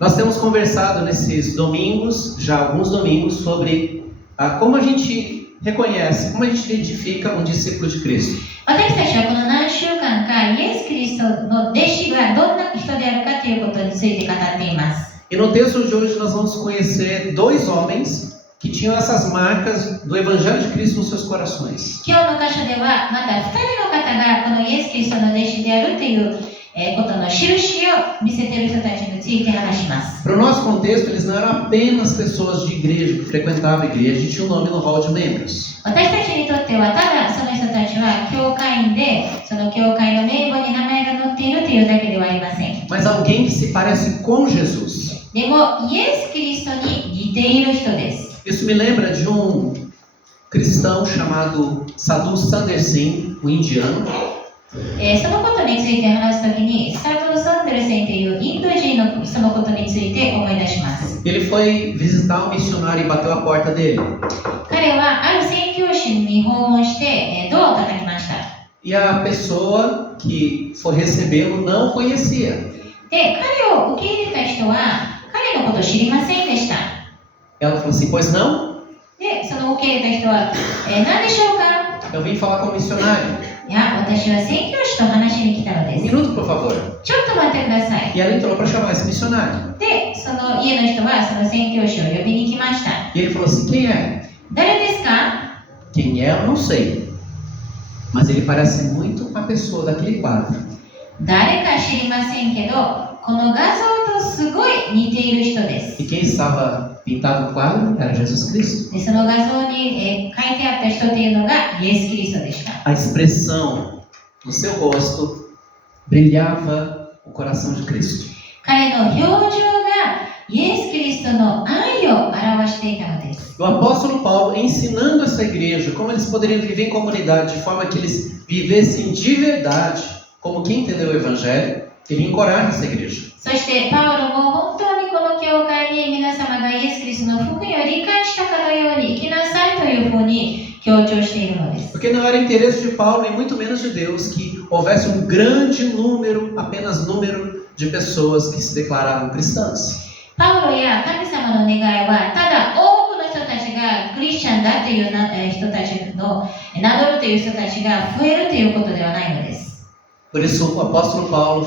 Nós temos conversado nesses domingos, já alguns domingos, sobre como a gente reconhece, como a gente identifica um discípulo de Cristo. 私たちはこの何週間かイエス・キリストの弟子がどんな人であるかということについて語っています。E no texto de hoje nós vamos conhecer dois homens que tinham essas marcas do Evangelho de Cristo nos seus corações. 今日の箇所ではまた2人の方がこのイエス・キリストの弟子であるということの印を見せている人たちについて話します。Para o nosso contexto, eles não eram apenas pessoas de igreja, que frequentavam a igreja e tinham um nome no hall de membros. 私たちにとってはただその人たちは教会員でその教会の名簿に名前が載っているというだけではありません。 Mas alguém que se parece com Jesus. でもイエス・キリストに似ている人です。 Isso me lembra de um cristão chamado Sadhu Sandersin, um indiano. そのことについて話すときにサドル・サンデルセンというインド人の人のことについて思い出します。 Ele foi visitar um missionário e bateu a porta dele. 彼はある宣教師に訪問してドアを叩きました。 E a pessoa que foi recebê-lo não conhecia. で、彼を受け入れた人は彼のことを知りませんでした。 Ela falou assim, pois não? で、その受け入れた人は、何でしょうか？ Eu vim falar com o missionário. いや、私は宣教師と話しに来たので Um す。 minuto, por favor. ちょっと待ってください。 E ela entrou para chamar esse missionário. で、その家の人はその宣教師を呼びに来ました。 E ele falou assim, quem é? 誰ですか？ Quem é, eu não sei. Mas ele parece muito a pessoa daquele quadro. 誰か知りませんけど、この画像とすごい似ている人です。 E quem estava pintado no quadro era Jesus Cristo. で、その画像に、書いてあった人というのがイエス・キリストでした。 A expressão no seu rosto brilhava o coração de Cristo. 彼の表情がイエス・キリストの愛を表していたのです。 O apóstolo Paulo ensinando essa igreja como eles poderiam viver em comunidade de forma que eles vivessem de verdade, como quem entendeu o Evangelho, ele encoraja essa igreja. そしてパウロも本当にこの教会に皆様がイエス・キリストの福音を理解したかのように生きなさいというふうに強調しているのです。 Porque não era interesse de Paulo e muito menos de Deus que houvesse um grande número, apenas número de pessoas que se declaravam cristãs. パウロや神様の願いはただ多くの人たちがクリスチャンだという人たちの名乗るという人たちが増えるということではないのです。 Por isso o apóstolo Paulo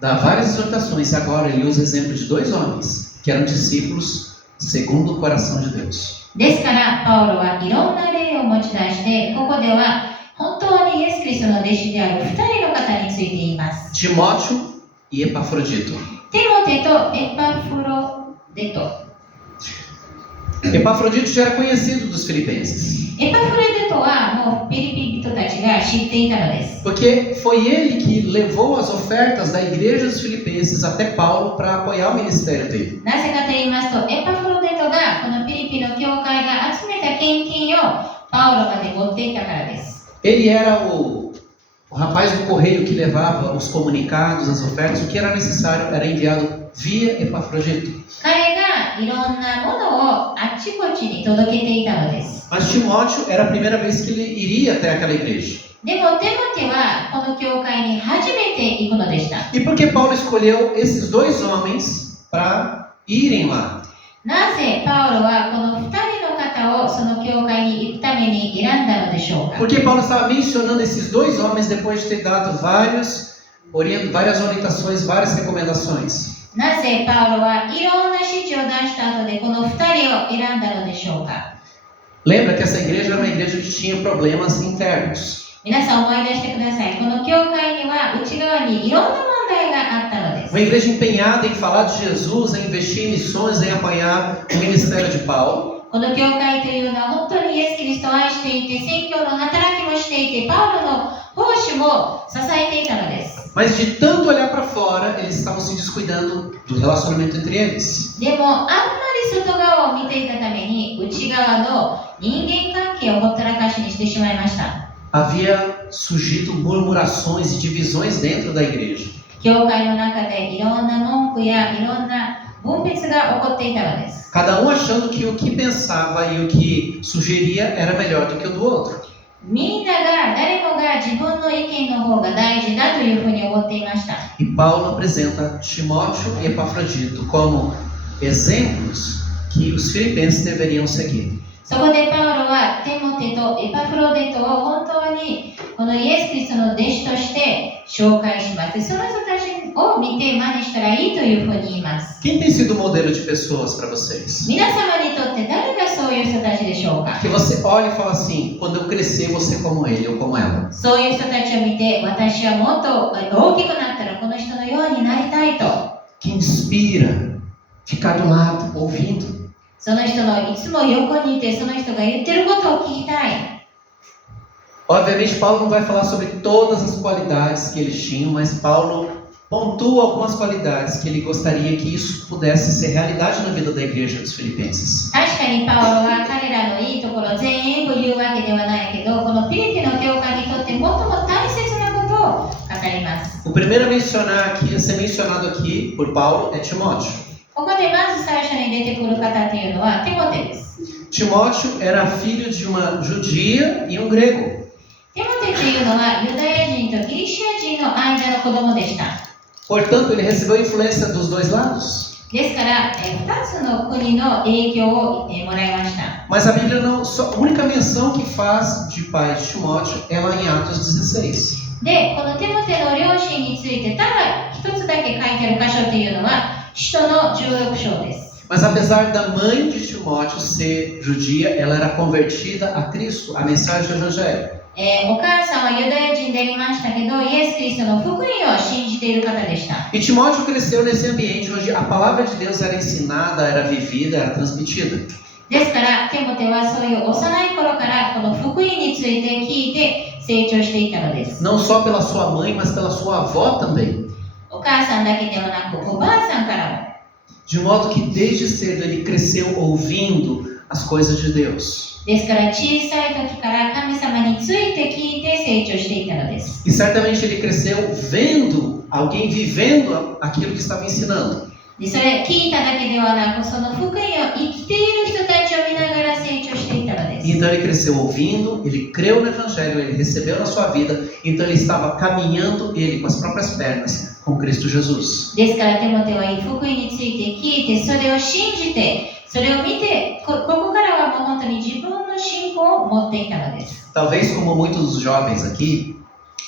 dá várias exortações e agora ele usa o exemplo de dois homens que eram discípulos segundo o coração de Deus. ですからパウロはいろんな例を持ち出してここでは本当にイエス・キリストの弟子である2人の方について言います。 Timóteo e Epafrodito. テモテとエパフロデト。 Epafrodito já era conhecido dos filipenses. エパフロデトはもうフィリピン人たちが知っていたのです。 Porque foi ele que levou as ofertas da igreja dos filipenses até Paulo para apoiar o ministério dele. なぜかと言いますと、エパフロデトがこのフィリピンの教会が集めた献金をパウロまで持っていたからです。 Ele era o rapaz do correio que levava os comunicados, as ofertas, o que era necessário era enviado via Epafrodito. 彼がいろんなものをあっちこっちに届けていたのです。 Mas Timóteo era a primeira vez que ele iria até aquela igreja. でもテモテはこの教会に初めて行くのでした。 E por que Paulo escolheu esses dois homens para irem lá? なぜパウロはこの2人の方をその教会に行くために選んだのでしょうか。 Porque Paulo estava mencionando esses dois homens depois de ter dado várias orientações, várias recomendações. なぜパウロはいろんな指示を出した後でこの2人を選んだのでしょうか。 Lembra que essa igreja era uma igreja que tinha problemas internos. 皆さん思い出してください。この教会には内側にいろんな問題があったのです。 Uma igreja empenhada em falar de Jesus, em investir em missões, em apoiar o ministério de Paulo. この教会というのは本当にイエス・キリストを愛していて、宣教の働きもしていて、パウロの奉仕も支えていたのです。 Mas de tanto olhar para fora, eles estavam se descuidando do relacionamento entre eles. でもあんまり外側を見ていたために内側の人間関係をほったらかしにしてしまいました。 Havia surgido murmurações e divisões dentro da igreja. 教会の中でいろんな文句やいろんな分別が起こっていたのです。 Cada achando que o que pensava e o que sugeria era melhor do que o do outro. みんなが誰もが自分の意見の方が大事だというふうに思っていました。 E Paulo apresenta Timóteo e Epafrodito como exemplos que os filipenses deveriam seguir. そこでパウロはテモテとエパフロデトを本当にこのイエス・キリストの弟子として紹介します。その人たちを見て真似したらいいというふうに言います。 Quem tem sido o modelo de pessoas para vocês? 皆様にとって誰がそういう人たちでしょうか？ Que você olha e fala assim, quando eu crescer, vou ser como ele ou como ela. そういう人たちを見て、私はもっと大きくなったらこの人のようになりたいと。 Que inspira, ficar do lado, ouvindo. その人のいつも横にいて、その人が言ってることを聞きたい。 Obviamente, Paulo não vai falar sobre todas as qualidades que eles tinham, mas Paulo pontua algumas qualidades que ele gostaria que isso pudesse ser realidade na vida da igreja dos filipenses. 確かにパウロは彼らのいいところ全部言うわけではないけど、このフィリピの教会にとって最も大切なことを語ります。 O primeiro a mencionar aqui, a ser mencionado aqui por Paulo é Timóteo. ここでまず最初に出てくる方というのはテモテです。 Timóteo era filho de uma judia e um grego. テモテというのはユダヤ人とギリシア人の間の子供でした。 Portanto, ele recebeu influência dos dois lados. ですから、2つの国の影響をもらいました。 Mas a Bíblia não, a única menção que faz de pai de Timóteo é lá em Atos 16. で、このテモテの両親についてただ一つだけ書いてある箇所というのは使徒の16章です。 Mas apesar da mãe de Timóteo ser judia, ela era convertida a Cristo, a mensagem do Evangelho. お母さんはユダヤ人でありましたけど、イエス・キリストの福音を信じている方でした。 E Timóteo cresceu nesse ambiente onde a palavra de Deus era ensinada, era vivida, era transmitida. ですから、テモテはそういう幼い頃からこの福音について聞いて成長していたのです。 Não só pela sua mãe, mas pela sua avó também. お母さんだけではなく、おばあさんからも。 De modo que desde cedo ele cresceu ouvindo as coisas de Deus. ですから小さい時から神様について聞いて成長していたのです。 E certamente ele cresceu vendo alguém vivendo aquilo que estava ensinando. でそれ聞いただけではなく、その福音を生きている人たちを見ながら成長していたのです。 E então ele cresceu ouvindo, ele creu no Evangelho, ele recebeu na sua vida, então ele estava caminhando ele com as próprias pernas com Cristo Jesus. ですからテモテは福音について聞いて、それを信じて、それを見て、ここからはもう本当に自分の信仰を持っていたのです。 Talvez como muitos dos jovens aqui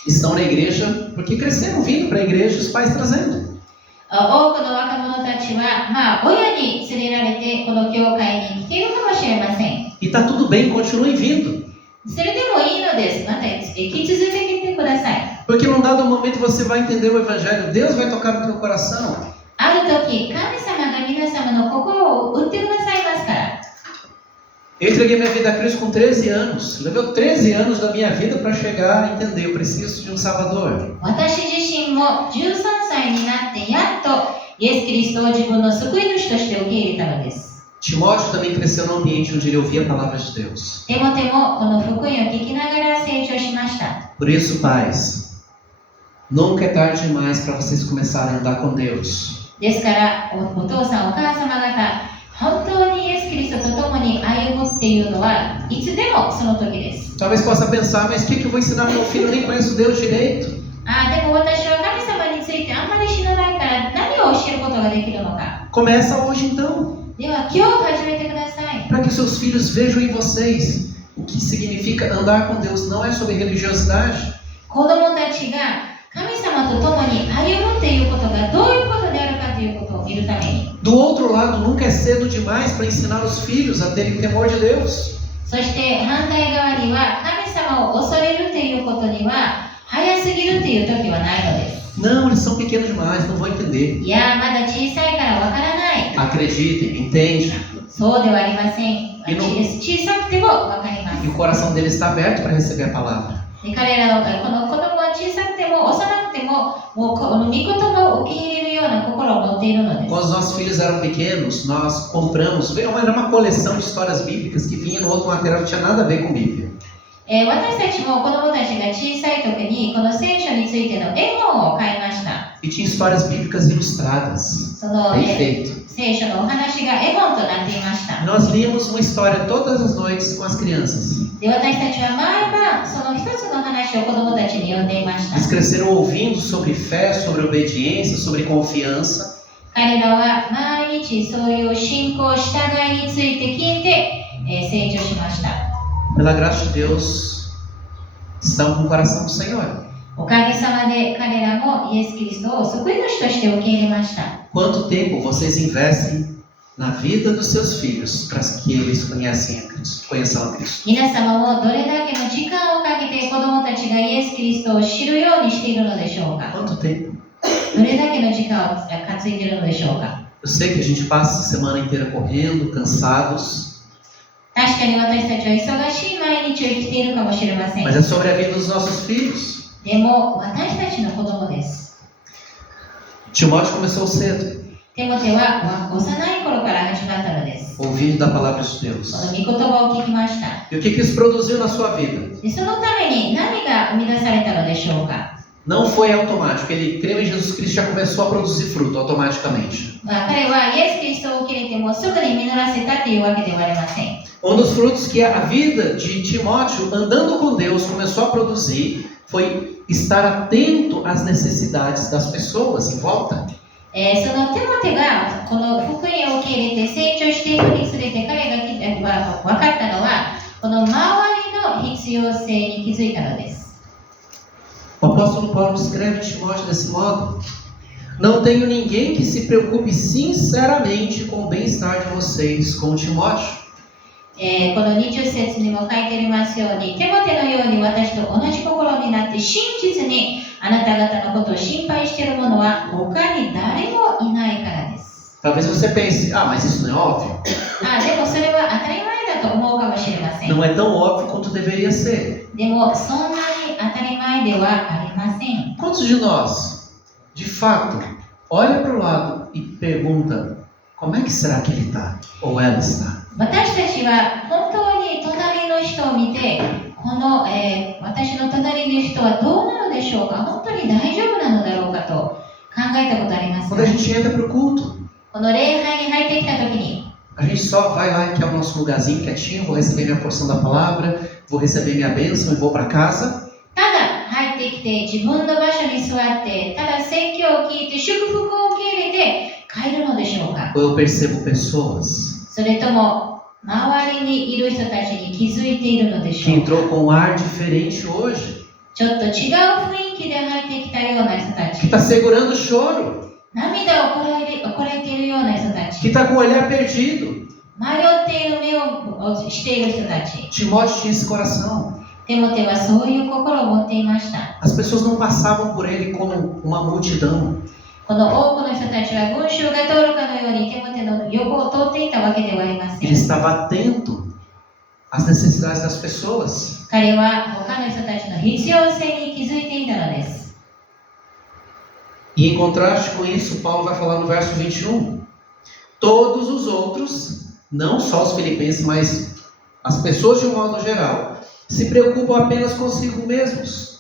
estão na igreja porque cresceram vindo para a igreja, os pais trazendo. 多くの若者たちは、親に連れられてこの教会に来ているかもしれません。 E está tudo bem, continuem vindo. それでもいいのです。また生き続けていてください。 Porque num dado momento você vai entender o Evangelho, Deus vai tocar no teu coração. ある時、神様が皆様の心を打ってくださいますから。 Eu entreguei minha vida a Cristo com 13 anos. Levou 13 anos da minha vida para chegar a entender, eu preciso de um Salvador. 私自身も13歳になってやっとイエス・キリストを自分の救い主として受け入れたのです。 Timóteo também cresceu num ambiente onde ele ouvia a palavra de Deus. テモテもこの福音を聞きながら成長しました。 Por isso, pais, nunca é tarde demais para vocês começarem a andar com Deus. ですからお父さんお母様方、本当にイエス・キリストと共に歩むっていうのはいつでもその時です。 Talvez possa pensar, mas o que eu vou ensinar para meu filho? Eu nem conheço Deus direito. でも私は神様についてあんまり知らないから何を教えることができるのか。 Começa hoje então. では今日始めてください。 Para que os seus filhos vejam em vocês o que significa andar com Deus. Não é sobre religiosidade. 子供たちが神様と共に歩むっていうことがどういうことであるかということを見るために。 Do outro lado, nunca é cedo demais para ensinar os filhos a terem temor de Deus. そして反対側には神様を恐れるということには早すぎるという時はないのです。 Não, eles são pequenos demais, não vão entender. いやまだ小さいからわからない。 Acreditem, entende. そうではありません。小さくてもわかりま E o す。 coração deles está aberto para receber a palavra. で彼らのこの子供は小さくても幼くてももうこの御言葉を受け入れるような心を持っているのです。 Quando os nossos filhos eram pequenos, nós compramos. Era uma coleção de histórias bíblicas que vinha no outro material que tinha nada a ver com Bíblia. 私たちも子供たちが小さい時にこの聖書についての絵本を買いました。 E tinha histórias bíblicas ilustradas. その Bem feito. 聖書のお話が絵本となっていました。 Nós líamos uma história todas as noites com as crianças. で私たちは毎晩旦その一つの話を子供たちに読んでいました。 Eles cresceram ouvindo sobre fé, sobre obediência, sobre confiança. 彼らは毎日そういう信仰、従いについて聞いて、成長しました。 Pela graça de Deus, estão com o coração do Senhor. おかげさまで彼らもイエス・キリストを救い主として受け入れました。 Quanto tempo vocês investem na vida dos seus filhos para que eles conheçam a Cristo? 皆様もどれだけの時間をかけて子供たちがイエス・キリストを知るようにしているのでしょうか。 Quanto tempo? どれだけの時間を担いでいるのでしょうか。 Eu sei que a gente passa a semana inteira correndo, cansados, 確かに私たちは忙しい毎日を生きているかもしれません。 mas é sobre a vida dos nossos filhos. でも私たちの子供です。 Timóteo começou cedo, テモテは幼い頃から始まったのです。 ouvindo da palavra de こ Deus. の御言葉を聞きました。 E o que isso produziu na sua vida? でそのために何が生み出されたのでしょうか。 Não foi automático. Ele creu em Jesus Cristo e já começou a produzir fruto automaticamente. 彼はイエス・キリストを受け入れてもすぐに実らせたというわけではありません。 dos frutos que a vida de Timóteo, andando com Deus, começou a produzir foi estar atento às necessidades das pessoas em volta. そのテモテがこの福音を受け入れて成長していくにつれて彼が分かったのはこの周りの必要性に気づいたのです。 O apóstolo Paulo descreve Timóteo desse modo: Não tenho ninguém que se preocupe sinceramente com o bem-estar de vocês, como Timóteo. この20節にも書いてありますように、テモテのように私と同じ心になって真実にあなた方のことを心配している者は他に誰もいないからです。 Talvez você pense, mas isso não é óbvio. でもそれは当たり前だと思うかもしれません。 Não é tão óbvio quanto deveria ser. でもそんなに当たり前ではありません。 Quantos de nós, de fato, olha para o lado e pergunta como é que será que ele está ou ela está? 私たちは本当に隣の人を見て、私の隣の人はどうなのでしょうか、本当に大丈夫なのだろうかと考えたことありますか。 Quando a gente entra para o culto, この礼拝に入ってきた時に、 a gente só vai lá que é o nosso lugarzinho quietinho, vou receber minha porção da palavra, vou receber minha bênção e vou para casa. ただ入ってきて自分の場所に座って、ただ説教を聞いて祝福を受け入れて帰るのでしょうか。 Ou eu percebo pessoas それとも周りにいる人たちに気づいているのでし que ょうか。 entrou com um ar diferente hoje, ちょっと違う雰囲気で入ってきたような人た que ち、 está segurando o choro, 涙をこらえているような人た que ち、 está com o olhar perdido. 迷っている目をしている人たち。 Timóteo tinha esse coração. テモテはそういう心を持っていました。 As pessoas não passavam por ele como uma multidão. この多くの人たちは群衆が通るかのようにテモテの横を通っていたわけではありませ Ele ん。 estava atento às necessidades das pessoas. 彼は他の人たちの必要性に気づいていたのです。 E em contraste com isso, Paulo vai falar no verso 21. Todos os outros, não só os filipenses, mas as pessoas de um modo geral, se preocupam apenas consigo mesmos.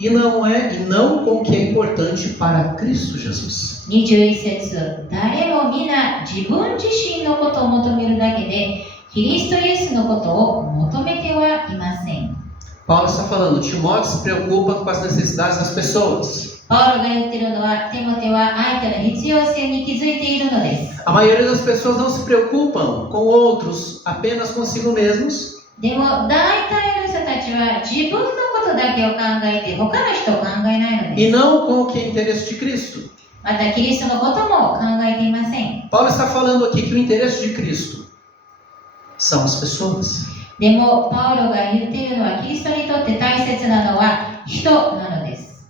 E não com o que é importante para Cristo Jesus. 21節、誰も皆自分自身のことを求めるだけで、キリストイエスのことを求めてはいません。 Paulo está falando, Timóteo se preocupa com as necessidades das pessoas. パウロが言っているのは、テモテは相手の必要性に気づいているのです。 A maioria das pessoas não se preocupam com outros, apenas consigo mesmos. でも大体の人たちは自分のことだけを考えて他の人を考えないの E です。 não com o que é interesse de Cristo. またキリストのことも考えていません。 Paulo está falando aqui que o interesse de Cristo são as pessoas. でもパウロが言っているのはキリストにとって大切なのは人なのです。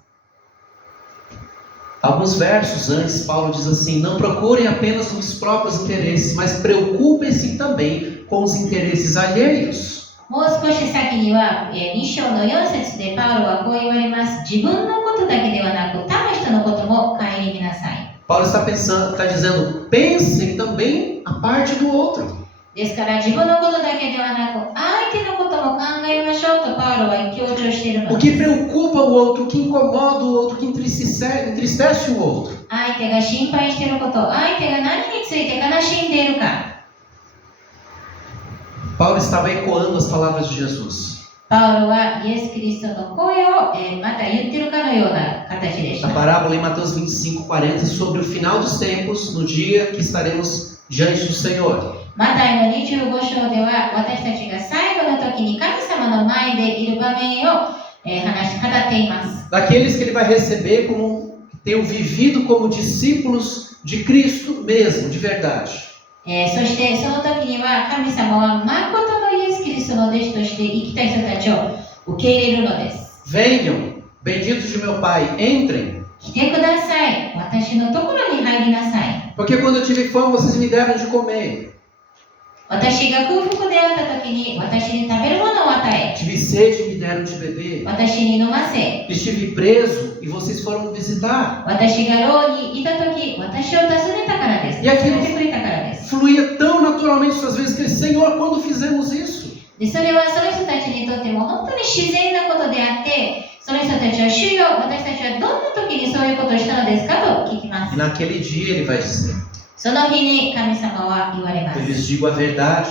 Alguns versos antes, Paulo diz assim: não procurem apenas os próprios interesses, mas preocupem-se também com os interesses alheios. もう少し先には2章の4節でパウロはこう言われます。自分のことだけではなく他の人のことも顧みなさい。 Paulo está dizendo, pensem também a parte do outro. ですから自分のことだけではなく相手のことも考えましょうとパウロは強調しているの O です。 que preocupa o outro, o que incomoda o outro, o que entristece o outro. 相手が心配していること、相手が何について悲しんでいるか。 Paulo estava ecoando as palavras de Jesus. パウロはイエス・キリストの声を、また言ってるかのような形でし A た。 parábola em Mateus 25:40 sobre o final dos tempos, no dia que estaremos diante do Senhor. マタイの25章では私たちが最後の時に神様の前でいる場面を、語っています。 Daqueles que ele vai receber como tenham vivido como discípulos de Cristo mesmo, de verdade. そしてその時には神様は誠のイエス・キリストの弟子として生きた人たちを受け入れるのです。 Venham, benditos de meu Pai, entrem. 来てください。私のところに入りなさい。 Porque quando eu tive fome, vocês me deram de comer. 私が空腹であった時に私に食べるものを与え、 Tive sede e me deram de beber. 私に飲ませ、 Estive preso e vocês foram me visitar. 私が牢にいた時私を訪ねたからです。いや訪ねてくれたからです。 Fluía tão naturalmente suas vezes que Senhor, quando fizemos isso? でそれはその人たちにとっても本当に自然なことであって、その人たちは主よ、私たちはどんな時にそういうことをしたのですかと聞きま E す。 naquele dia ele vai dizer: その日に神様は言われま Eu す。 lhes digo a verdade.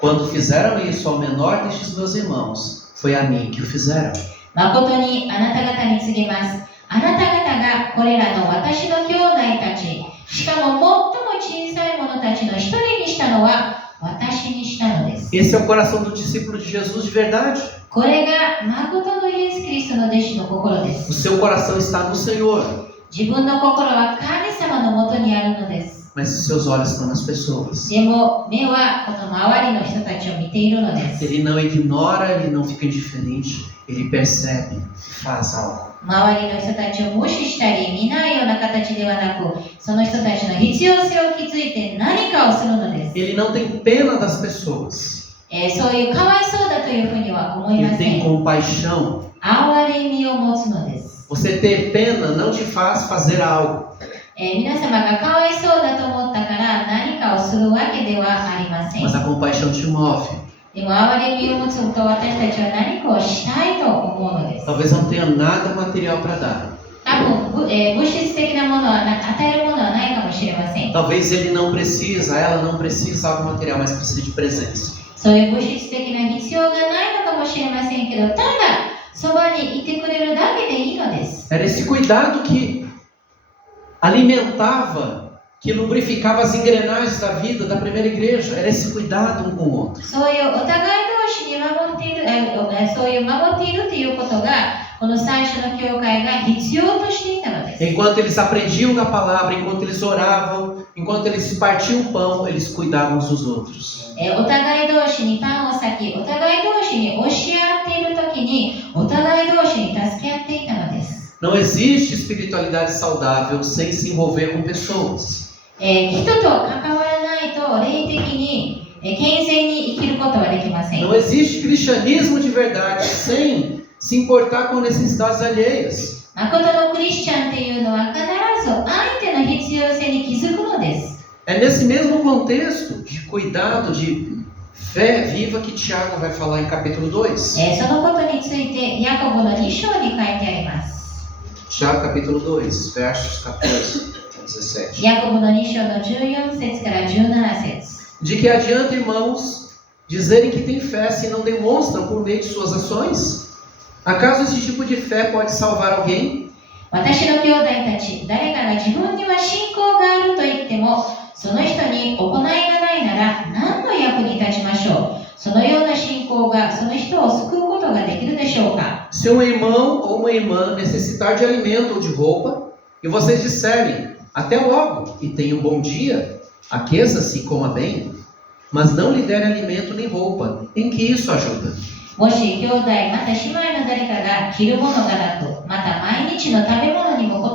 Quando fizeram isso ao menor destes meus irmãos, foi a mim que o fizeram. 誠にあなた方に告げます。あなた方がこれらの私の兄弟たち、しかも最も小さい者たちの一人にしたのは私にしたのです。 Esse é o coração do discípulo de Jesus de verdade. これが誠のイエス・キリストの弟子の心で O す。 seu coração está no Senhor, 自分の心は神様のもとにあるのです。 mas seus olhos estão nas pessoas. でも目はこの周りの人たちを見ているのです。 Ele não ignora, ele não fica indiferente, ele percebe e faz algo. 周りの人たちを無視したり見ないような形ではなく、その人たちの必要性を気づいて何かをするのです。 Ele não tem pena das pessoas. そういうかわいそうだというふうには思いま Ele せ tem ん。 compaixão. 憐れみを持つのです。 Você ter pena não te faz fazer algo. 皆様がかわいそうだと思ったから何かをするわけではありません。 Mas a compaixão te move. でも憐れみを持つと私たちは何かをしたいと思うのです。 Talvez não tenha nada material para dar. 多分、物質的なものは与えるものはないかもしれません。 Talvez ele não precisa, ela não precisa algo material, mas precisa de presença. そういう物質的な必要がないのかもしれませんけど、ただそばにいてくれるだけでいいのです。 Era esse cuidado que alimentava, que lubrificava as engrenagens da vida da primeira igreja. Era esse cuidado um com o outro. そういうお互い同士に守っている、そういう守っているということが、この最初の教会が必要としていたのです。 Enquanto eles aprendiam da palavra, enquanto eles oravam, enquanto eles partiam o pão, eles cuidavam uns dos outros. お互い同士にパンを裂き、お互い同士に教え合っているときに、お互い同士に助け合っていたのです。 Não existe espiritualidade saudável sem se envolver com pessoas. 人と関わらないと霊的に健全に生きることはできません。 Não existe cristianismo de verdade sem se importar com necessidades alheias. 誠のクリスチャンっていうのは必ず相手の必要性に気づくのです。 É nesse mesmo contexto de cuidado, de fé viva que Tiago vai falar em capítulo 2. そのことについてヤコブの2章に書いてあります。 Tiago capítulo 2, versos 14 a 17. ヤコブの2章の14節から17節。 De que adianta, irmãos, dizerem que têm fé se não demonstram por meio de suas ações? Acaso esse tipo de fé pode salvar alguém? 私の兄弟たち、誰かが自分には信仰があると言っても、その人に行いがないなら何の役に立ちましょう。そのような信仰がその人を救うことができるでしょうか。 Se um irmão ou uma irmã necessitar de alimento ou de roupa, e vocês disserem, até logo, e tenha um bom dia, aqueça-se e coma bem, mas não lhe derem alimento nem roupa, em que isso ajuda? もし兄弟また姉妹の誰かが着るものがなく、また毎日の食べ物にもこ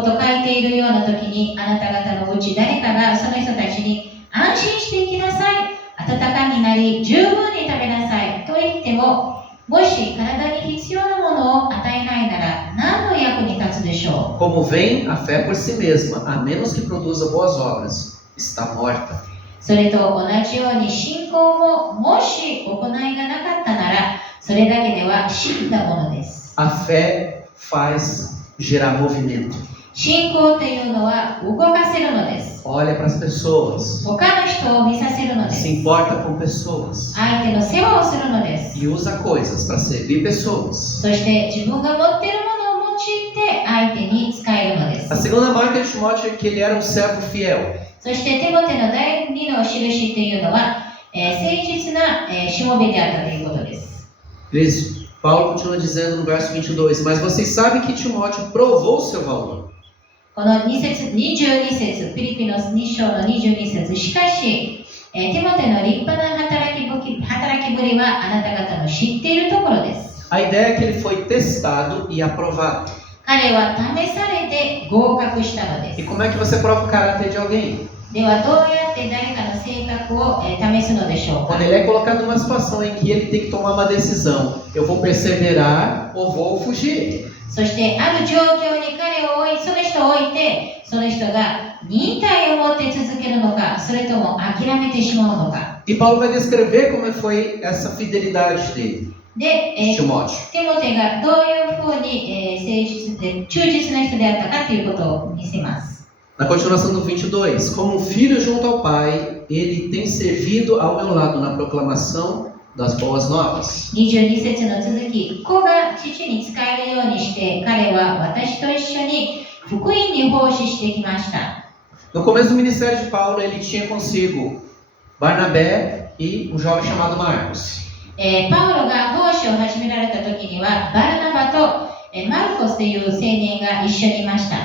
と書いているような時に、あなた方のうち誰かがその人たちに安心して生きなさい、温かになり十分に食べなさいと言っても、もし体に必要なものを与えないなら何の役に立つでしょう。 Como vem, a fé por si mesma, a menos que produza boas obras, está morta. それと同じように信仰ももし行いがなかったならそれだけでは死んだものです。 A fé faz gerar movimento. 信仰というのは動かせるのです。 olha para as pessoas, 他の人を見させるのです。 se importa com pessoas 相手の世話をするのです。 e usa coisas para servir pessoas. そして自分が持っているものを用いて相手に使えるのです。 A segunda marca de Timóteo é que ele era um servo fiel. そしてテモテの第2の印というのは、誠実な、しもべであったということです。 Paulo continua dizendo no verso 22, mas vocês sabem que Timóteo provou seu valor. この22節、フィリピの2章の22節、しかし、テモテの立派な働きぶりはあなた方の知っているところです。 A ideia é que ele foi testado e aprovado. 彼は試されて合格したので E す。 como é que você prova o caráter de alguém? ではどうやって誰かの性格を試すのでしょうか。 Quando ele é colocado numa situação em que ele tem que tomar uma decisão, eu vou perseverar ou vou fugir. そしてある状況にその人を置いて、その人が忍耐を持って続けるのか、それとも諦めてしまうのか。 E Paulo vai descrever como foi essa fidelidade dele, で、 Timóteo. テモテがどういうふうに、誠実で忠実な人であったかということを見せます。 Na continuação do 22, como um filho junto ao pai, ele tem servido ao meu lado na proclamação das boas novas. 22節の続き、子が父に仕えるようにして、彼は私と一緒に福音に奉仕してきました。 No começo do ministério de Paulo, ele tinha consigo Barnabé e um jovem chamado Marcos. パウロが奉仕を始められた時には、バルナバとマルコスという青年が一緒にいました。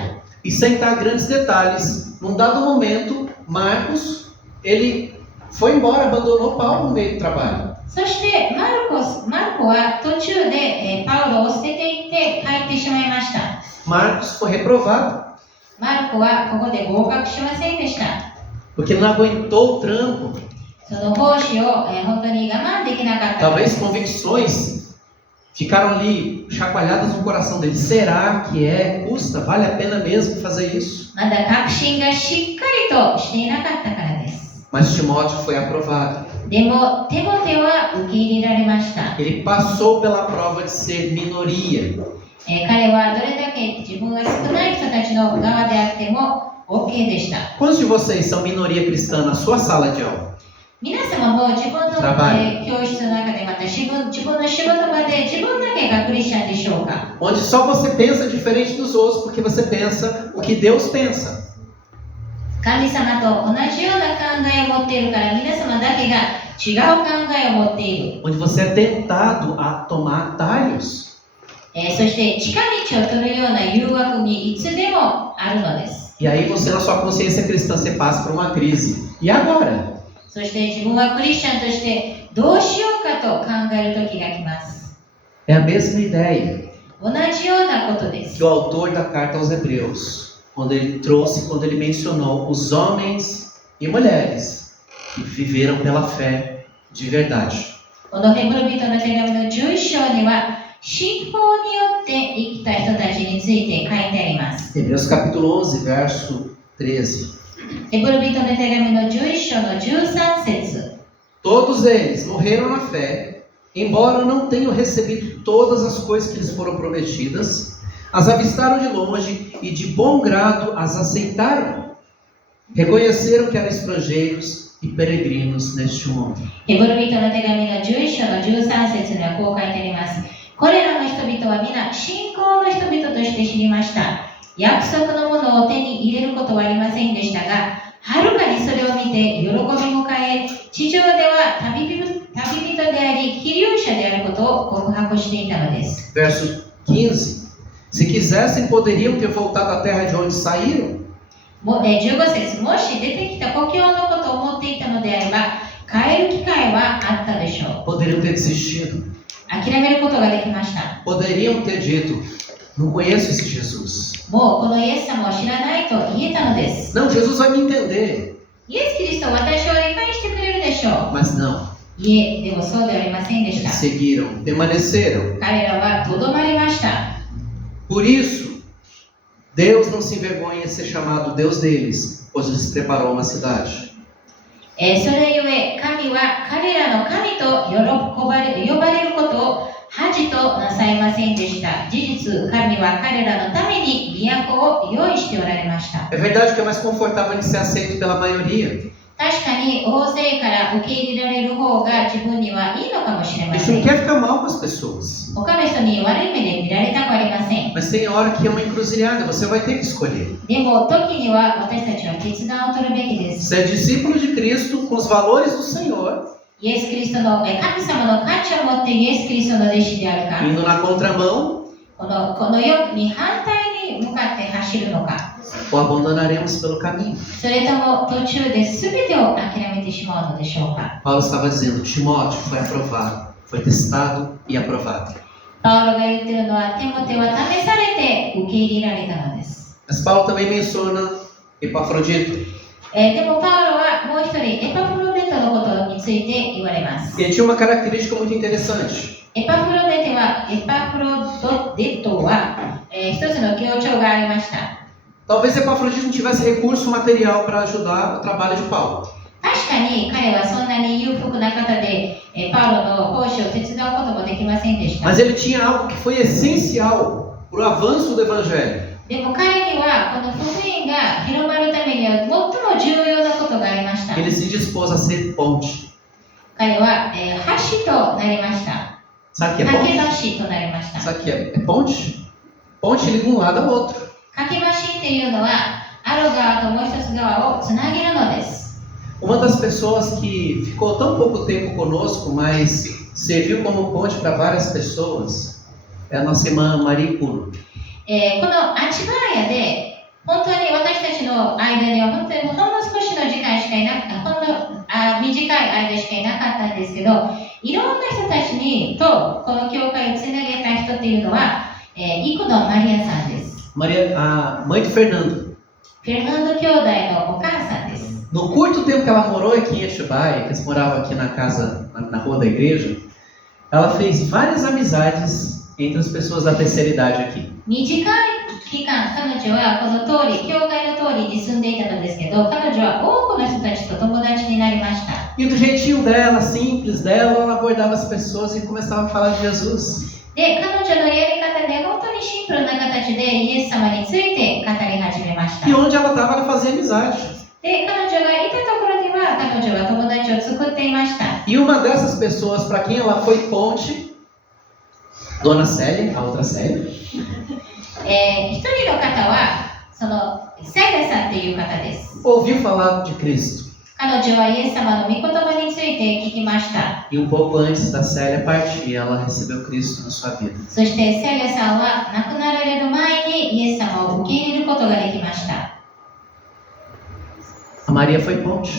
E sem dar grandes detalhes, num dado momento, Marcos, ele foi embora, abandonou Paulo no meio do trabalho. そしてマルコは途中で、パウロを捨てていって帰ってしまいました。 Marcos foi reprovado, マルコはここで合格しませんでした。 porque não aguentou o trampo. その奉仕を、本当に我慢できなかったからで Talvez す。 convicções ficaram ali chacoalhadas no coração dele. Será que custa? Vale a pena mesmo fazer isso? まだ確信がしっかりとしていなかったからです。 Mas Timóteo foi aprovado. でもテモテは受け入れられました。 Ele passou pela prova de ser minoria. 彼はどれだけ自分が少ない人たちの側であっても OK でした。 Quantos de vocês são minoria cristã na sua sala de aula? 皆様も自分の、教室の中でまた自分の仕事場で自分だけがクリスチャンでしょうか。 Onde só você pensa diferente dos outros porque você pensa o que Deus pensa. 神様と同じような考えを持っているから皆様だけが違う考えを持っている。 Onde você é tentado a tomar atalhos. そして近道を取るような誘惑にいつでもあるのです。 E aí você, na sua consciência cristã, você passa por uma crise. E agora? そして自分はクリスチャンとしてどうしようかと考える時が来ます。 É a mesma ideia 同じようなことです。 que o autor da carta aos Hebreus, quando ele mencionou os homens e mulheres que viveram pela fé de verdade. このヘブル人の手紙の11章には信仰によって生きた人たちについて書いてあります。 Hebreus capítulo 11, verso 13. ヘブル人の手紙の11章の13節。 Todos eles morreram na fé, embora não tenham recebido todas as coisas que lhes foram prometidas, as avistaram de longe e de bom grado as aceitaram. Reconheceram que eram estrangeiros e peregrinos neste mundo. ヘブル人の手紙の11章の13節にはこう書いてあります。これらの人々は皆信仰の人々として知りました。約束のものを手に入れることはありませんでしたが、はるかにそれを見て喜び迎え、地上では旅人であり、寄留者であることを告白していたのです。 Verso 15. Se quisessem, poderiam ter voltado à terra de onde saíram. 15節、もし出てきた故郷のことを思っていたのであれば、帰る機会はあったでしょう。 Poderiam ter desistido. 諦めることができました。 Poderiam ter dito, não conheço esse Jesus. もうこのイエス様を知らないと言えたのです。 Não, Jesus vai me entender. イエス・キリストは私を理解してくれるでしょう。 Mas não. いえ、でもそうではありませんでした。 Seguiram, permaneceram. 彼らはとどまりました。 Por isso, Deus não se envergonha de ser chamado Deus deles, pois lhes preparou uma cidade. それゆえ、神は彼らの神と呼ばれることを恥となさいませんでした。事実、神は彼らのために都を用意しておられました。 É verdade que é mais confortável em ser aceito pela maioria. 確かに大勢から受け入れられる方が自分にはいいのかもしれ A ま gente せ não ん。 quer ficar mal com as pessoas. 他の人に悪い目で見られたくありません。 Mas tem hora que é uma encruzilhada, você vai ter que escolher. でも時には私たちは決断を取るべきです。 Ser discípulo de Cristo com os valores do Senhor, イエス・キリストの神様の価値を持ってイエス・キリストの弟子であるか、 indo na contramão, この世に反対に向かって走るのか、 ou abandonaremos pelo caminho. それとも途中で全てを諦めてしまうのでしょうか。 Paulo estava dizendo, Timóteo foi aprovado, foi testado e aprovado. パウロが言っているのは、テモテは試されて受け入れられたのです。 Mas Paulo também menciona Epafrodito. でもパウロはもう一人エパフロデトのことについて言われます。 Ele tinha uma característica muito interessante. エパフロデトは、一つの強調がありました。 Talvez Epafrodito não tivesse recurso material para ajudar o trabalho de Paulo. 確かに彼はそんなに裕福な方で、パウロの奉仕を手伝うこともできませんでした。 Mas ele tinha algo que foi essencial para o avanço do evangelho. でも彼にはこの福音が広まるためには最も重要なことがありました。 Ele se dispôs a ser ponte. 彼は、橋となりました。 Sabe o que é 架 ponte? け橋となりました。 Sabe o que é? É ponte? Ponte liga um lado ao outro. 架け橋っていうのはある側ともう一つ側をつなげるのです。 Uma das pessoas que ficou tão pouco tempo conosco, mas serviu como ponte para várias pessoas, é a nossa irmã Marie Kuno. このアチバーヤで本当に私たちの間には本当にほんの少しの時間しかいなくて、短い間しかいなかったんですけど、いろんな人たちにとこの教会をつなげた人っていうのは、イクのマリアさんです。 A mãe de Fernando. フェルナンド兄弟のお母さんです。 No curto tempo que ela morou aqui em Atibaia, que eles moravam aqui na casa, na rua da igreja, ela fez várias amizades entre as pessoas da terceira idade aqui. 短い期間、彼女はこの通り、教会の通りに住んでいたのですけど、彼女は多くの人たちと友達になりました。 E do jeitinho dela, simples dela, ela abordava as pessoas e começava a falar de Jesus. で、彼女のやり方で本当にシンプルな形でイエス様について語り始めました。 E onde ela estava, ela fazia amizade. で、彼女がいたところには彼女は友達を作っていました。 E uma dessas pessoas para quem ela foi ponte, Dona Célia, a outra Célia, 一人の方は、そのセイラさんという方です。 ouviu falar de Cristo. 彼女はイエス様の御言葉について聞きました。 E pouco antes da Célia partir, ela recebeu Cristo na sua vida. そしてセイラさんは亡くなられる前にイエス様を受け入れることができました。 A Maria foi ponte.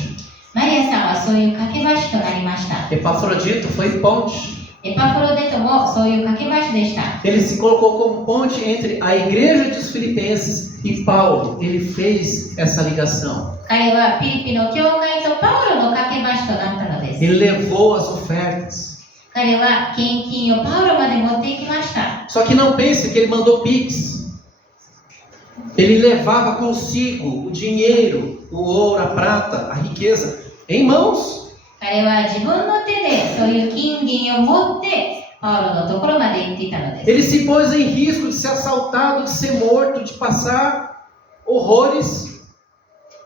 マリアさんはそういう架け橋となりました。 Epafrodito foi ponte. エパフロデトもそういう架け橋でした。 Ele se colocou como ponte entre a igreja dos Filipenses e Paulo. Ele fez essa ligação. 彼はピリピの教会とパウロの架け橋となったのです。 Ele levou as ofertas. 彼は献金をパウロまで持っていきました。 Só que não pense que ele mandou pix. Ele levava consigo o dinheiro, o ouro, a prata, a riqueza em mãos. 彼は自分の手でそういう金銀を持ってパウロのところまで行っていたのです。 Ele se pôs em risco de ser assaltado, de ser morto, de passar horrores,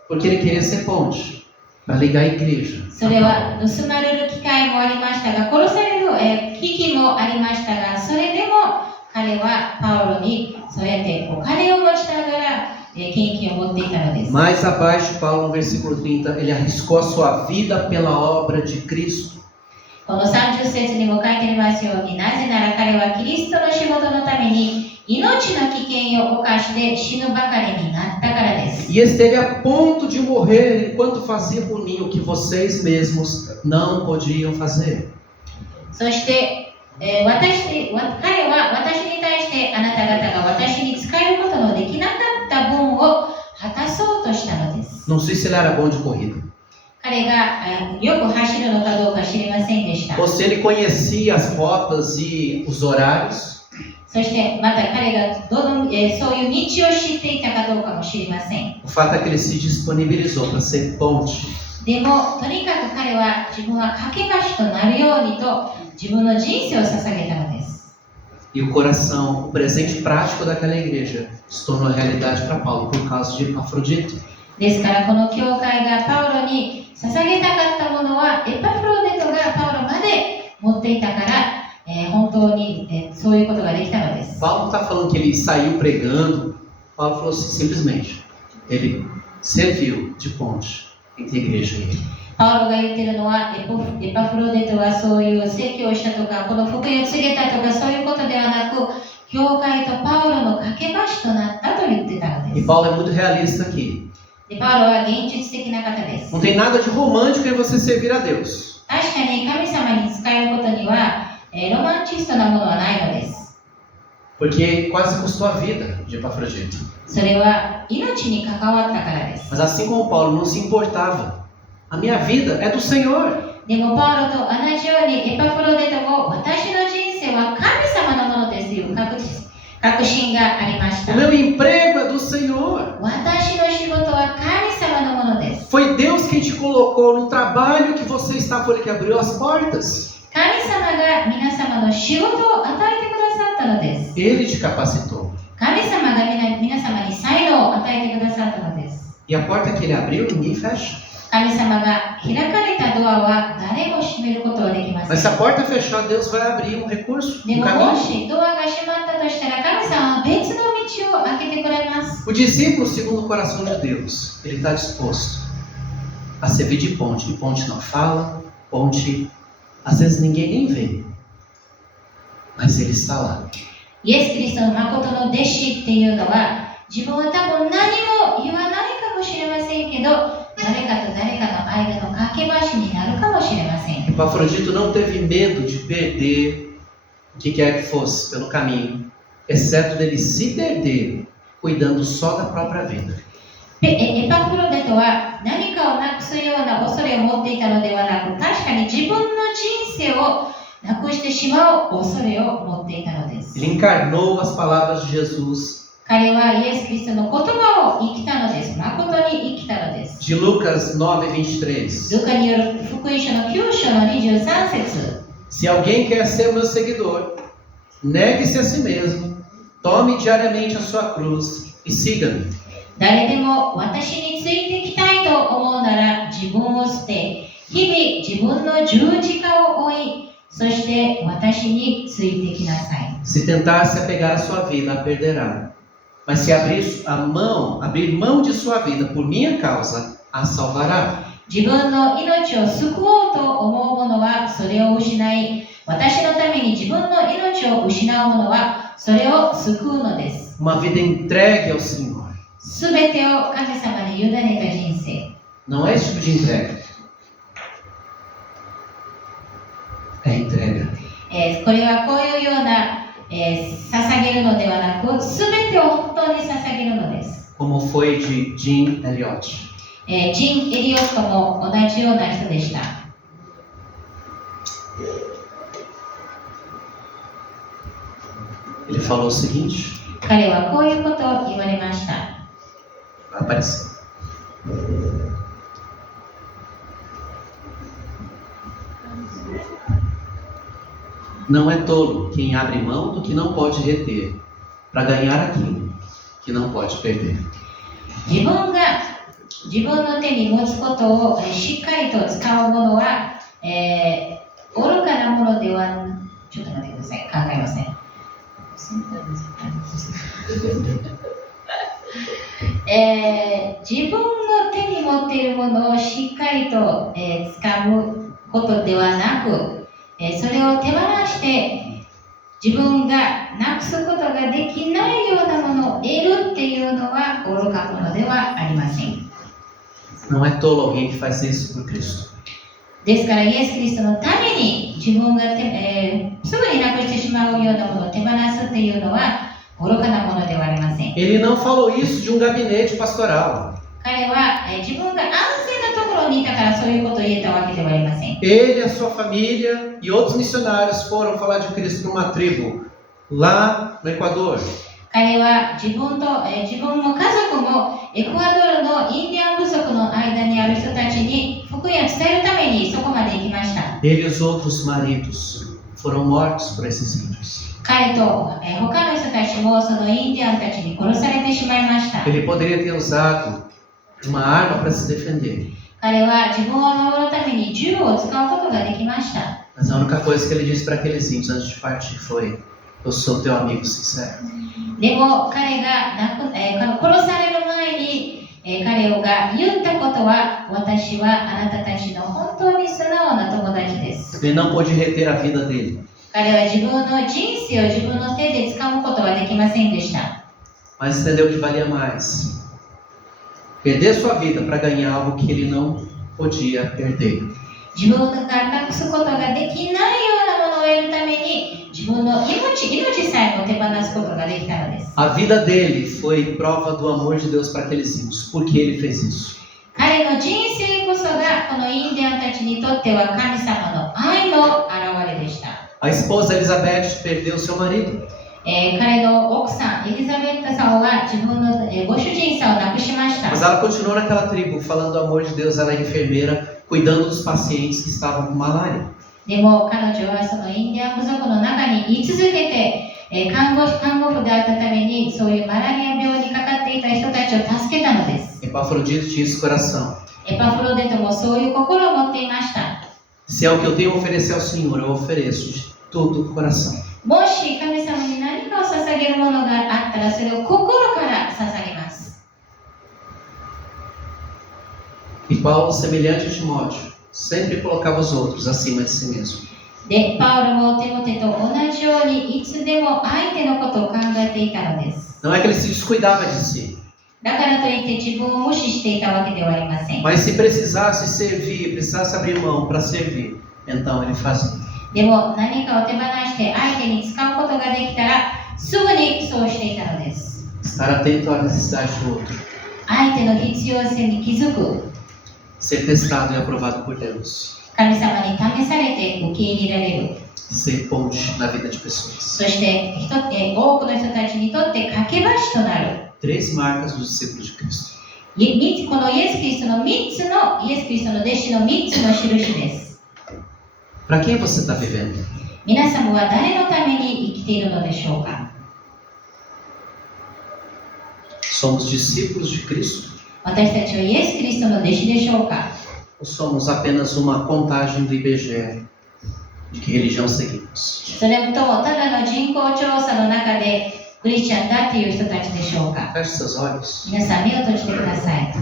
porque ele queria ser ponte para ligar a igreja. それは盗まれる機会もありましたが、殺される危機もありましたが、それでも彼はパウロにそうやってお金を持ちながら献金を持っていたのです。 Mais abaixo, Paulo, no versículo 30, ele arriscou a sua vida pela obra de Cristo. この30節にも書いてありますように、なぜなら彼はキリストの仕事のために命の危険を冒して死ぬばかりになったからです。 E esteve a ponto de morrer enquanto fazia por mim o que vocês mesmos não podiam fazer. そして、彼は私に対してあなた方が私に仕えることのできなかった分を果たそうとしたのです。 Não sei se ele era bom de corrida. 彼がよく走るのかどうか知りませんでした。 Ou se ele conhecia as rotas e os horários. そしてまた彼がそういう道を知っていたかどうかも知りません。 O fato é que ele se disponibilizou para ser ponte. でもとにかく彼は自分は架け橋となるようにと自分の人生を捧げたのです。E o coração, o presente prático daquela igreja, se tornou realidade para Paulo por causa de Epafrodito. ですからこの教会がパウロに捧げたかったものはエパフロデトがパウロまで持っていたから、本当に、そういうことができたのです。 Paulo não está falando que ele saiu pregando. Paulo falou assim, simplesmente, ele serviu de ponte entre a igreja e ele. パウロが言っているのはエパフロデトはそういう説教をしたとかこの福音を告げたとかそういうことではなく教会とパウロの架け橋となったと言ってたので E す。 Paulo é muito realista aqui. でパウロは現実的な方です。 Não tem nada de romântico em você servir a Deus. 確かに神様に仕えることには、ロマンチストなものはないのです。 Porque quase custou a vida de Epafrodito. それは命に関わったからです。 Mas assim como Paulo não se importava, a minha vida é do Senhor. でもパウロと同じようにエパフロデトも私の人生は神様のものですという確信がありまし O た。 meu emprego é do Senhor. 私の仕事は神様のものです。 Foi Deus quem te colocou no trabalho que você está, foi Ele que abriu as portas. 神様が皆様の仕事を与えてくださったのです。 Ele te capacitou. 神様が皆様に才能を与えてくださったのです。 E a porta que Ele abriu, ninguém fecha. 神様が開かれたドアは誰も閉めることはできませ Mas ん。 se a porta fechar, Deus vai abrir um recurso, で um もも caminho. しドアが閉まったとしたら神様は別の道を開けてくれます。 O discípulo, segundo o coração de Deus, ele está disposto a servir de ponte. E ponte não fala, ponte, às vezes ninguém nem vê, mas ele está lá. イエス・キリストの誠の弟子っていうのは自分は多分何も言わないかもしれませんけど誰かと誰かの間の架け橋になるかもしれません。 Epafrodito não teve medo de perder o que quer que fosse pelo caminho, exceto dele se perder, cuidando só da própria vida. エパフロデトは何かをなくすような恐れを持っていたのではなく確かに自分の人生をなくしてしまう恐れを持っていたのです。 Ele encarnou as palavras de Jesus. 彼はイエス・キリストの言葉を生きたのです。誠に生きたのです。 De Lucas 9:23. ルカによる福音書の9章の23節。 Se alguém quer ser o meu seguidor, negue-se a si mesmo, tome diariamente a sua cruz e siga-me. 誰でも私についてきたいと思うなら自分を捨て、日々自分の十字架を追い、そして私についてきなさい。 Se tentar se apegar à sua vida, a perderá. Mas se abrir mão de sua vida por minha causa, a salvará. 自分の命を救おうと思う者はそれを失い、私のために自分の命を失う者はそれを救うのです。 Uma vida entregue ao Senhor. すべてを神様に委ねた人生。 Não é esse tipo de entrega. É entrega. これはこういうような、捧げるのではなく、すべてを本当に捧げるのです。 Como foi de Jim Elliot. ジン・エリオットも同じような人でした。 Ele falou o seguinte. 彼はこういうことを言われました。 Vai aparecer. Não é tolo quem abre mão do que não pode reter, para ganhar aquilo que não pode perder. 自分の手に持つことをしっかりと使うものは、愚かなものでは、ちょっと待ってください、考えますね。自分の手に持っているものをしっかりと、使うことではなく、それを手放して自分がなくすことができないようなものを得るっていうのは愚か者ではありません。 Não é tolo alguém que faz isso por Cristo. ですからイエス・キリストのために自分がすぐになくしてしまうようなものを手放すっていうのは愚かなものではありません。 Ele não falou isso de um gabinete pastoral. 彼は自分が安全なところにいたからそういうことを言えたわけではありません。 Ele, a sua família e outros missionários foram falar de Cristo numa tribo lá no Equador. 彼は自分も家族もエクアドルのインディアン部族の間にある人たちに福音を伝えるためにそこまで行きました。 Ele e os outros maridos foram mortos por esses índios. 彼と、他の人たちもそのインディアンたちに殺されてしまいました。 Ele poderia ter usado uma arma para se defender. 彼は自分を守るために銃を使うことができました。 Mas a única coisa que ele disse para aqueles índios antes de partir foi: eu sou teu amigo sincero. でも彼が殺される前に、彼が言ったことは、私はあなたたちの本当に素直な友達です。 Ele não pôde reter a vida dele. 彼は自分の人生を自分の手で掴むことはできませんでした。 Mas entendeu que valia mais perder sua vida para ganhar algo que ele não podia perder. 自分がなくすことができないようなものを得るために、自分の命さえも手放すことができたのです。 A vida dele foi prova do amor de Deus para aqueles índios. Por que ele fez isso? 彼の人生こそがこのインディアンたちにとっては神様の愛の表れでした。 A esposa Elizabeth perdeu seu marido. 彼の奥さんエリザベットさんは自分のご主人さんを亡くしました。 Mas ela continuou naquela tribo falando do amor de Deus. Ela era enfermeira, cuidando dos pacientes que estavam com malária. でも彼女はそのインディアン部族の中に居続けて、看護婦であったためにそういうマラリア病にかかっていた人たちを助けたのです。 Epafrodito tinha esse coração. エパフロデトもそういう心を持っていました。 Se é o que eu tenho a oferecer ao Senhor, eu ofereço de todo o coração. もし神様に何かを捧げるものがあったらそれを心から捧げます。 E Paulo, semelhante a Timóteo, sempre colocava os outros acima de si mesmo. で、パウロもテモテと同じようにいつでも相手のことを考えていたのです。 Não é que ele se descuidava de si, だからといって自分を無視していたわけではありません。 mas se precisasse servir, precisasse abrir mão para servir, então ele fazia. でも何かを手放して相手に使うことができたらすぐにそうしていたのです。 Estar atento à necessidade do outro, 相手の必要性に気づく。 ser testado e aprovado por Deus, 神様に試されて受け入れられる。 ser ponte na vida de pessoas. そして多くの人たちにとって架け橋となる。 Três marcas dos discípulos de Cristo. このイエス・キリストの3つのイエス・キリストの弟子の3つの印です。 Para quem você está vivendo? 皆様は誰のために生きているのでしょうか。 Somos discípulos de Cristo? 私たちはイエス・キリストの弟子でしょうか。 Ou somos apenas uma contagem do IBGE de que religião seguimos? それともただの人口調査の中でクリスチャンだっていう人たちでしょうか。 Feche seus olhos. 皆さん目を閉じてください。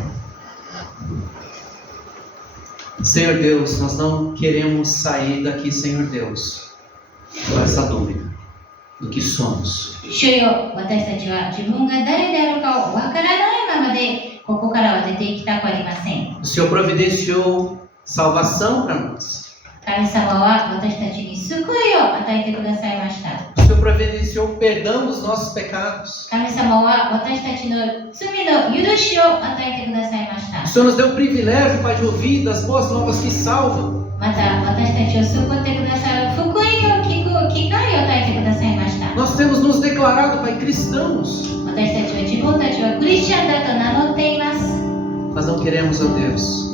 Senhor Deus, nós não queremos sair daqui, Senhor Deus, com essa dúvida do que somos. 主よ、私たちは自分が誰であるかをわからないままでここからは出ていきたくありません。 O Senhor providenciou salvação para nós. 神様は私たちに救いを与えてくださいました。 O Senhor providenciou perdão dos nossos pecados. 神様は私たちの罪の許しを与えてくださいました。 O Senhor nos deu o privilégio, Pai, de ouvir das boas novas que salvam. また私たちを救ってくださる福音を聞く機会を与えてくださいました。 Nós temos nos declarado, Pai, cristãos. 私たちは自分たちはクリスチャンだと名乗っています。 Mas não queremos, ó Deus,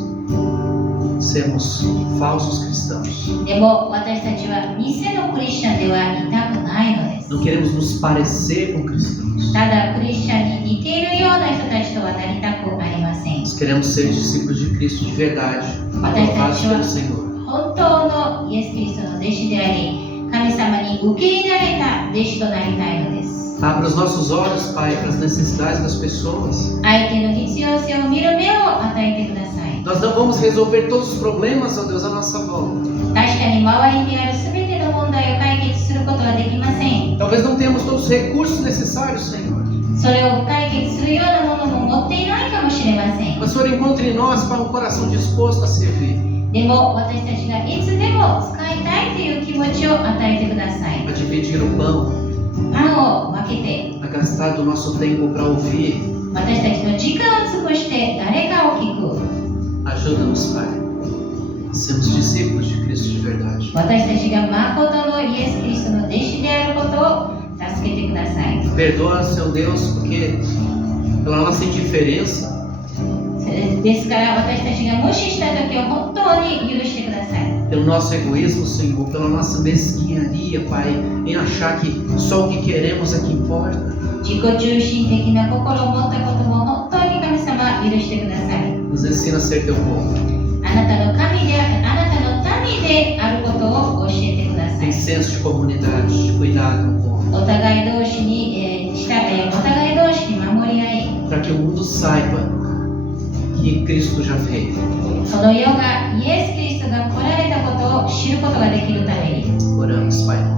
sermos falsos cristãos. でも私たちは偽のクリスチャンではいたくないのです。 Não queremos nos parecer com cristãos. ただクリスチャンに似ているような人たちとはなりたくありません。 Nós queremos ser discípulos de Cristo de verdade, aprovados pelo Senhor. 本当のイエス・キリストの弟子であり、神様に受け入れられた弟子となりたいのです。 Abra os nossos olhos, Pai, para as necessidades das pessoas. 相手の必要性を見る目を与えてください。 Nós não vamos resolver todos os problemas, ó Deus, à nossa volta. 確かに周りにあるすべての問題を解決することはできません。 Talvez não tenhamos todos os recursos necessários, Senhor. それを解決するようなものも持っていないかもしれません。 Mas, Senhor, encontre em nós, Pai, um coração disposto a servir, でも私たちがいつでも使いたいという気持ちを与えてください。 a dividir o pão, パンを分けて、 a gastar do nosso tempo para ouvir. 私たちの時間を尽くして誰かを聞く。 Ajuda-nos, Pai, a sermos discípulos de Cristo de verdade. 私たちが誠のイエス・キリストの弟子であることを助けてください。 Perdoa, Senhor Deus, porque pela nossa indiferença, ですから私たちが無視した時を本当に許してください。pelo nosso egoísmo, Senhor, pela nossa mesquinharia, Pai, em achar que só o que queremos é que importa. 自己中心的な心を持ったことも本当に神様許してください。 Nos ensina a ser teu povo. あなたの神であなたの民であることを教えてくださ Tem い。 senso de comunidade, de cuidado um com o outro. お互い同士に、お互い同士に守り合い、 Para que o mundo saiba que Cristo já veio. その世がイエス・キリストが来られたことを知ることができるために。 Oramos, Pai.